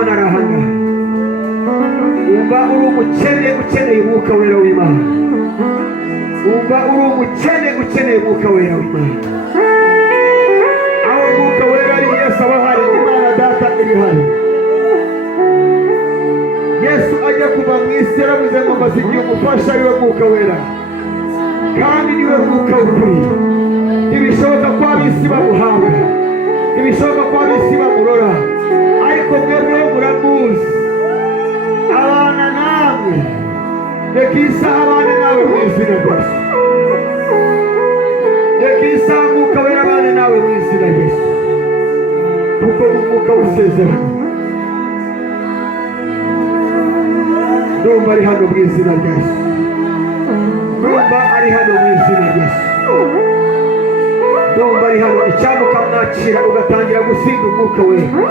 w'Imana arahanga. Umva uri umukene ukeneye umwuka wera w'Imana. Umva uri umukene ukeneye umwuka wera w'Imana. Aho umwuka wera ari Yesu aba ahari, Imana Data iri hano. Yesu ajya kuva mu isi yaravuze ngo maze igihe umufasha ariwe mwuka wera, kandi niwe mwuka w'ukuri. Ntibishoboka ko ab'isi bamuhabwa, ntibishoboka ko ab'isi bamurora, ariko mwebweho muramuzi, abana namwe. Reka iyi saha abane nawe mu izina rya Yesu. Reka iyi saha mwuka wera abane nawe mu izina rya Yesu, kuko ni umwuka w'isezerano. Ndumva ari hano mu izina rya Yesu. Ndumva ari hano mu izina rya Yesu. Ndumva ari hano. Icyampa ukamwakira ugatangira gusinda umwuka wera,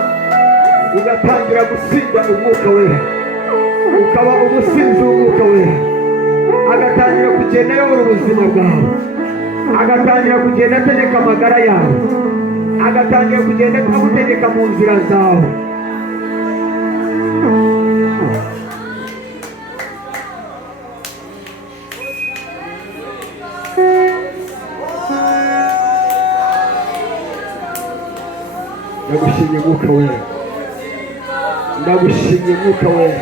ugatangira gusinda umwuka wera, ukaba umusinzi w'umwuka wera, agatangira kugenda ayobora ubuzima bwawe, agatangira kugenda ategeka amagara yawe, agatangira kugenda agutegeka mu nzira zawe. Ndagushimye mwuka wera, ndagushimye mwuka wera.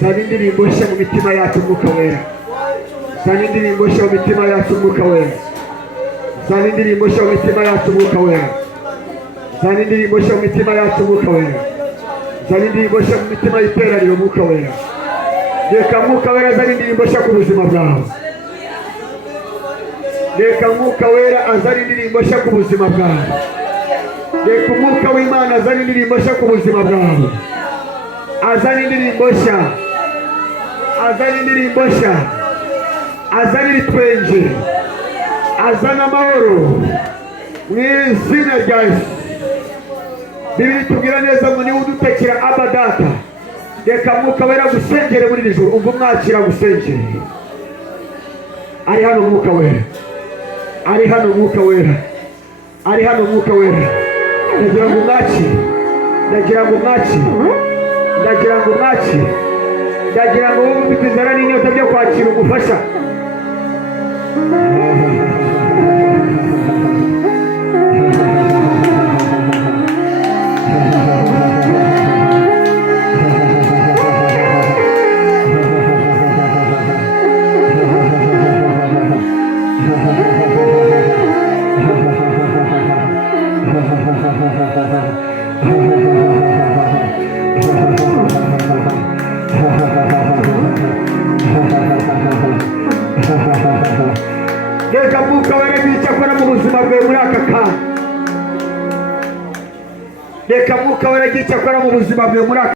Zana indirimbo nshya mu mitima yacu mwuka wera, zana indirimbo nshya mu mitima yacu mwuka wera, zana indirimbo nshya mu mitima yacu mwuka wera, zana indirimbo nshya mu mitima yacu mwuka wera, zana indirimbo nshya mu mitima y'iteraniro mwuka wera. Reka mwuka wera azana indirimbo nshya ku buzima bwawe. Reka mwuka wera azana indirimbo nshya ku buzima bwawe. Reka umwuka w'Imana azana indirimbo nshya ku buzima bwawe. Azana indirimbo nshya, azana indirimbo nshya, azana ibitwenge, azana amahoro mu izina rya Yesu. Bibiri tubwira neza ngo niwe udutekera Aba Data. Reka mwuka wera gusengere muri iri joro. Umva umwakira gusengere. Ari hano mwuka wera, ari hano mwuka wera, ari hano mwuka wera. Ndagira ngo mwakire, ndagira ngo mwakire, ndagira ngo mwakire, ndagira ngo wowe ufite inzara n'inyota byo kwakira umufasha. Reka mwuka wera icyo akora mu buzima bwawe muri aka kanya. Reka mwuka wera icyo akora mu buzima bwawe muri aka